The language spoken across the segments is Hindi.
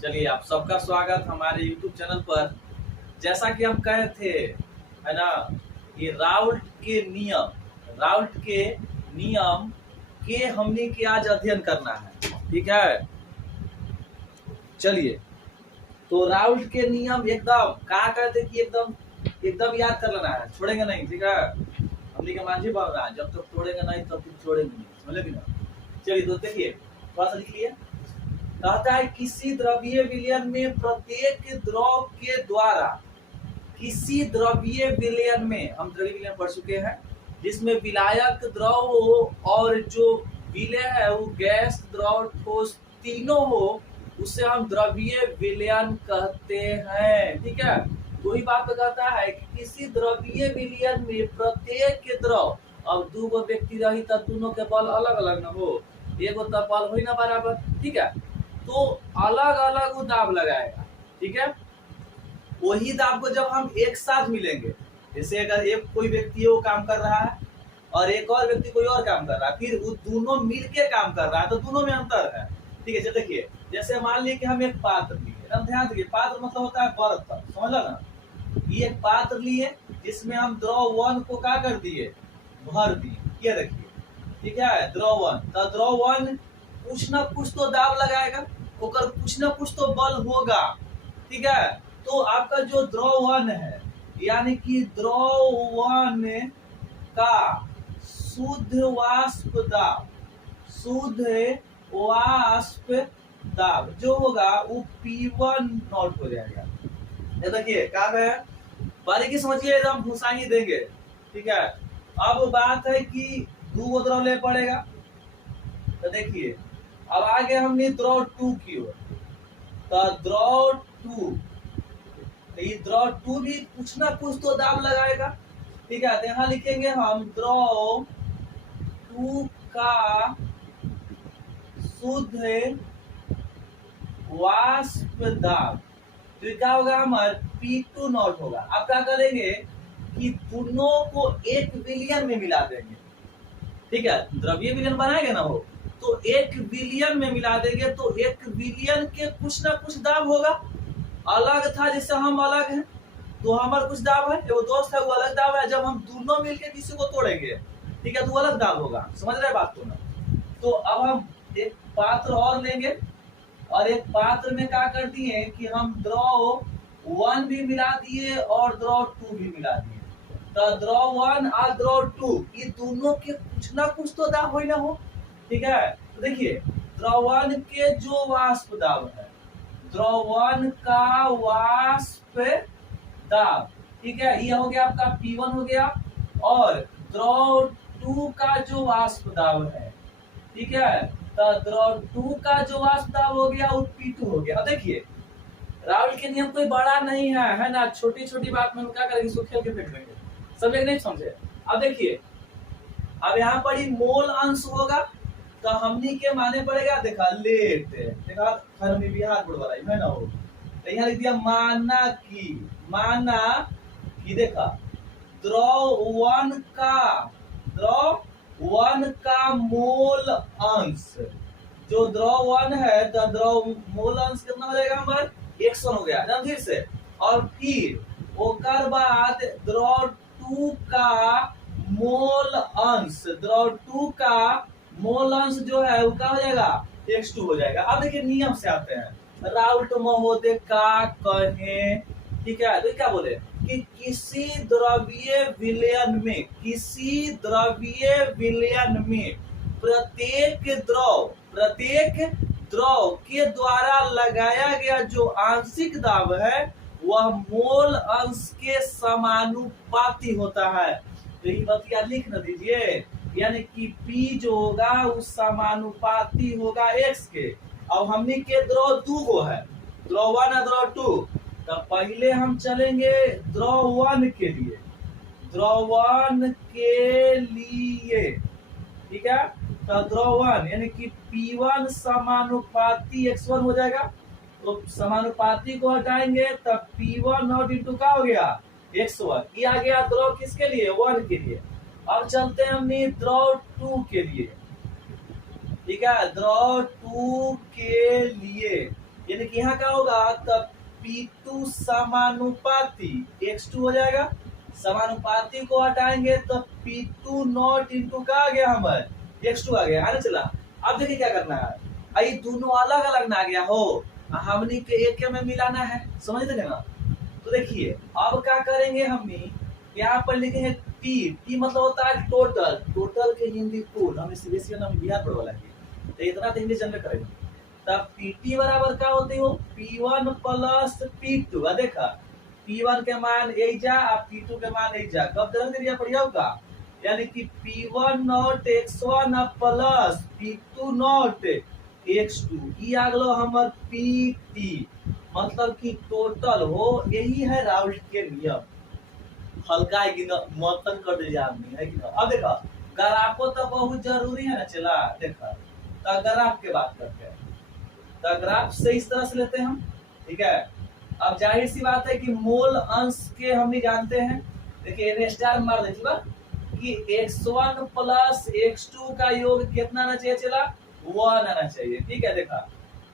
चलिए, आप सबका स्वागत हमारे YouTube चैनल पर। जैसा कि हम कहे थे, है ना, कि राउल्ट के नियम के हमने के आज अध्ययन करना है। ठीक है, चलिए। तो राउल्ट के नियम एकदम क्या कहते कि एकदम एकदम याद कर लेना है, छोड़ेंगे नहीं। ठीक है, हमने के मांझी बन रहा है, जब तक तोड़ेंगे नहीं तब तक छोड़ेंगे नहीं, समझे कि ना। चलिए, तो देखिए, थोड़ा सा लिख लिए। कहता है किसी द्रव्य विलयन में प्रत्येक द्रव के द्वारा, किसी द्रव्य विलयन में, हम द्रव्य विलयन पढ़ चुके हैं, जिसमें विलायक द्रव हो और जो विलय है वो गैस, द्रव, ठोस तीनों हो, उसे हम द्रव्य विलयन कहते हैं। ठीक है, तो ही बात कहता है कि किसी द्रव्य विलयन में प्रत्येक द्रव, अब दो गो व्यक्ति रही तब दोनों के बल अलग अलग न हो, एगो तब बल हो ना बराबर। ठीक है, तो अलग अलग वो दाब लगाएगा। ठीक है, वही दाब को जब हम एक साथ मिलेंगे, जैसे अगर एक कोई व्यक्ति वो काम कर रहा है और एक और व्यक्ति कोई और काम कर रहा है, फिर वो दोनों मिलके काम कर रहा है, तो दोनों में अंतर है। ठीक है, चलिए देखिए, जैसे मान लीजिए कि हम एक पात्र लिए, एकदम ध्यान दीजिए, पात्र मतलब होता है बर्तन, समझ ना। ये एक पात्र लिए जिसमें हम द्रव वन को क्या कर दिए, भर दिए। ये देखिए, ठीक है, द्रव वन, तो द्रव वन कुछ ना कुछ तो दाब लगाएगा, ओकर कुछ ना कुछ तो बल होगा। ठीक है, तो आपका जो द्रव वन है, यानी कि द्रव वन का शुद्ध वाष्प दाब, शुद्ध वाष्प दाब जो होगा वो P1 नॉट हो जाएगा। ये देखिए क्या है, बारीकी समझिए, एकदम घुसाई देंगे। ठीक है, अब बात है कि दो द्रव ले पड़ेगा, तो देखिए अब आगे हमने द्रव 2 की ओर, तो द्रव 2, तो ये द्रव 2 भी कुछ ना कुछ तो दाब लगाएगा। ठीक है, तो यहाँ लिखेंगे हम द्रव 2 का शुद्ध वाष्प दाब, तो क्या होगा हमारे P2 नॉट होगा। अब क्या करेंगे कि दोनों को एक विलयन में मिला देंगे। ठीक है, द्रव्य विलयन बनाएंगे ना वो, तो एक विलयन में मिला देंगे, तो एक विलयन के कुछ ना कुछ दाब होगा। अलग था, जैसे हम अलग हैं तो हमारा कुछ दाब है, वो दोस्त है वो अलग दाब है, जब हम दोनों मिलके किसी को तोड़ेंगे, ठीक है, तो अलग दाब होगा। समझ रहे बात को ना। तो अब हम एक पात्र और लेंगे, और एक पात्र में क्या कर दिए कि हम द्रव 1 भी मिला दिए और द्रव 2 भी मिला दिए, तो द्रव 1 और द्रव 2 ये दोनों के कुछ ना कुछ तो दाब हो ना हो। ठीक है, तो देखिए द्रव 1 के जो वाष्प दाब है, द्रव 1 का वाष्प दाब, ठीक है, ये हो गया आपका P1 हो गया, और द्रव 2 का जो वाष्प दाब है, ठीक है, तो द्रव 2 का जो वाष्प दाब हो गया वो P2 हो गया। अब देखिए राउल्ट के नियम कोई बड़ा नहीं है ना, छोटी छोटी बात में हम क्या करेंगे, इसको खेल के फेंक देंगे, सब एक नहीं समझे। अब देखिए, अब यहाँ पर ही मोल अंश होगा, तो हमनी के माने पड़ेगा, देखा लेट, देखा खरमी बिहार बोर्ड वाला है ना हो, तो यहाँ लिख दिया माना की देखा द्रव 1 का मोल अंश, जो द्रव 1 है तो द्रव मोल अंश कितना हो जाएगा हमारे 100 हो गया ना, फिर से। और फिर ओकर बाद द्रव 2 का मोल अंश, द्रव 2 का मोल अंश जो है वो क्या हो जाएगा, X2 हो जाएगा। अब देखिए नियम से आते हैं, राउल्ट महोदय का कहे, ठीक है, तो क्या बोले कि किसी द्रव्य विलयन में प्रत्येक द्रव के द्वारा लगाया गया जो आंशिक दाब है वह मोल अंश के समानुपाती होता है। तो ये बात लिख न दीजिए, यानी कि P जो होगा वो समानुपाती होगा X के। अब हमने के द्रव 2 गो है, द्रव 1 और द्रव 2, तो पहले हम चलेंगे द्रव 1 के लिए, द्रव 1 के लिए, ठीक है, तो द्रव 1 यानी कि P1 समानुपाती X1 हो जाएगा, तो समानुपाती को हटाएंगे तब P1 नॉट इंटू का हो गया X1, ये आ गया द्रव किसके लिए, 1 के लिए। अब चलते हैं हमने द्रव 2 के लिए, ठीक है, द्रव 2 के लिए, यानी कि यहाँ क्या होगा, तब P2 समानुपाती x2 हो जाएगा। समानुपाती को हटाएंगे तो P2 नॉट इंटू का आ गया हमारे x2 आ गया, आने चला। अब देखिए क्या करना है, आई दोनों अलग अलग ना गया हो, हमने के एक में मिलाना है, समझ थे ना। तो देखिए अब क्या करेंगे, हमने यहाँ पर लिखेंगे टी मतलब होता है टोटल, टोटल के हिंदी कुल, हम सीबीएसई नाम बिहार बोर्ड वाला है, तो इतना तो इंग्लिश जनरेट करेंगे। तब पीटी बराबर क्या होती हो, P1 प्लस P2। देखा P1 के मान यही जा और P2 के मान यही जा, कब दर्ज दिया पढ़िया होगा, यानी कि P1 not x1 plus P2 not x2, ये आ गलो हमर PT, मतलब कि टोटल हो, यही है राउल्ट के नियम। हल्का है कि ना, मतन कर दे आपने, है कि ना। अब देखा ग्राफो तो बहुत जरूरी है ना, चला देखा तो ग्राफ के बात करते हैं, तो ग्राफ से इस तरह से लेते हैं हम, ठीक है। अब जाहिर सी बात है कि मोल अंश के हम नहीं जानते हैं, देखिए n स्टार मार देती बा कि x1 प्लस x2 का योग कितना आना चाहिए, चला 1 आना चाहिए, ठीक है। देखा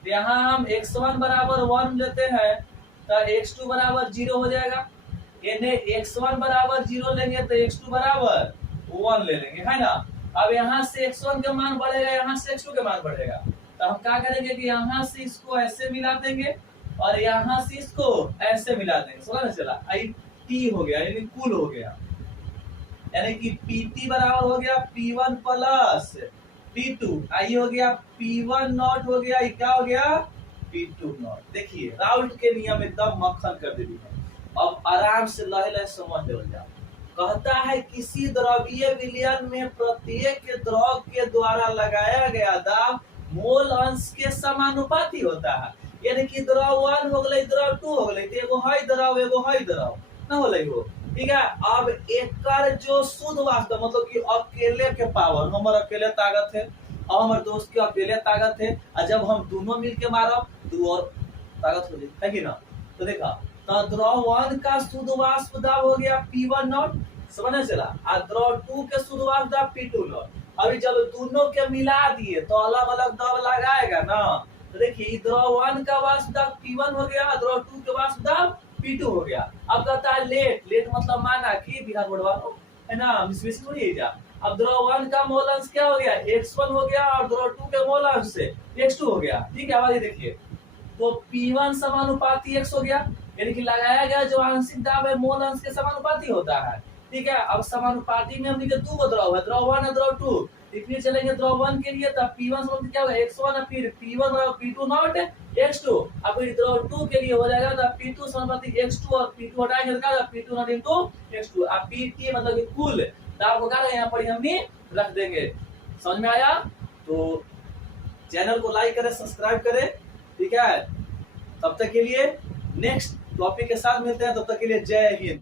तो यहाँ हम x1 बराबर 1 लेते हैं तो x2 बराबर 0 हो जाएगा, यानी x1 बराबर 0 लेंगे तो x2 बराबर 1 ले लेंगे, है ना। अब यहाँ से x1 का मान बढ़ेगा, यहाँ से x2 का मान बढ़ेगा, तो हम क्या करेंगे कि यहाँ से इसको ऐसे मिला देंगे और यहाँ से इसको ऐसे मिला देंगे, समझ में चला। आई टी हो गया, यानी कुल हो गया, यानी कि पीटी बराबर हो गया P1 प्लस P2, आई हो गया P1 नॉट हो गया, क्या हो गया P2 नॉट। देखिए राउल्ट के नियम एकदम मक्खन कर दी है। अब आराम से लहे लहे समझ ले जाओ। कहता है किसी द्रवीय विलयन में प्रत्येक द्रव के द्वारा लगाया गया दाब मोल अंश के समानुपाती होता है, यानी कि द्रव 1 हो गए, द्रव 2 हो गए, तो एगो है द्रव एगो है द्रव ना होले हो, ठीक है। अब एकर जो शुद्ध वास्तव मतलब कि अकेले के पावर, हमर अकेले ताकत है और हमर दोस्त के अकेले ताकत है, और जब हम दोनों मिलके मारब तो और ताकत हो जाए, है कि ना। तो देखा तो द्रव 1 का शुद्ध वाष्प दाब हो गया P1 नॉट, समझ चला, और द्रव 2 के शुद्ध वाष्प दाब P2 नॉट। अभी जब दोनों के मिला दिए तो अलग अलग दाब लगाएगा ना, तो देखिए द्रव 1 का वाष्प दाब P1 हो गया, द्रव 2 के वाष्प दाब P2 हो गया। अब कहता है लेट मतलब माना कि बिहार बोर्ड वालों, है ना, मिसमिस थोड़ी जा। अब द्रव 1 का मोल अंश क्या हो गया, x1 हो गया, और द्रव 2 के मोल अंश से x2 हो गया, ठीक है। अब देखिए तो P1 समानुपाती x हो गया, यानी कि लगाया गया जो आंशिक दाब है मोल अंश के समानुपाती होता है, ठीक है। अब समानुपाती में हमने दो को द्रव है, द्रव 1 और द्रव 2, इसलिए चलेंगे द्रव 1 के लिए, तब P1 समानुपाती क्या होगा x1 और फिर P1 और P2 नॉट x2, अब फिर द्रव 2 के लिए हो जाएगा तब P2 समानुपाती x2 और P2 हटाएंगे तो क्या होगा P2 नॉट इनटू x2, अब PT मतलब कि कुल दाब को क्या यहाँ पर हमने रख देंगे। समझ में आया? तो चैनल को लाइक करें, सब्सक्राइब करें, ठीक है। तब तक के लिए नेक्स्ट टॉपिक के साथ मिलते हैं, तब तक के लिए जय हिंद।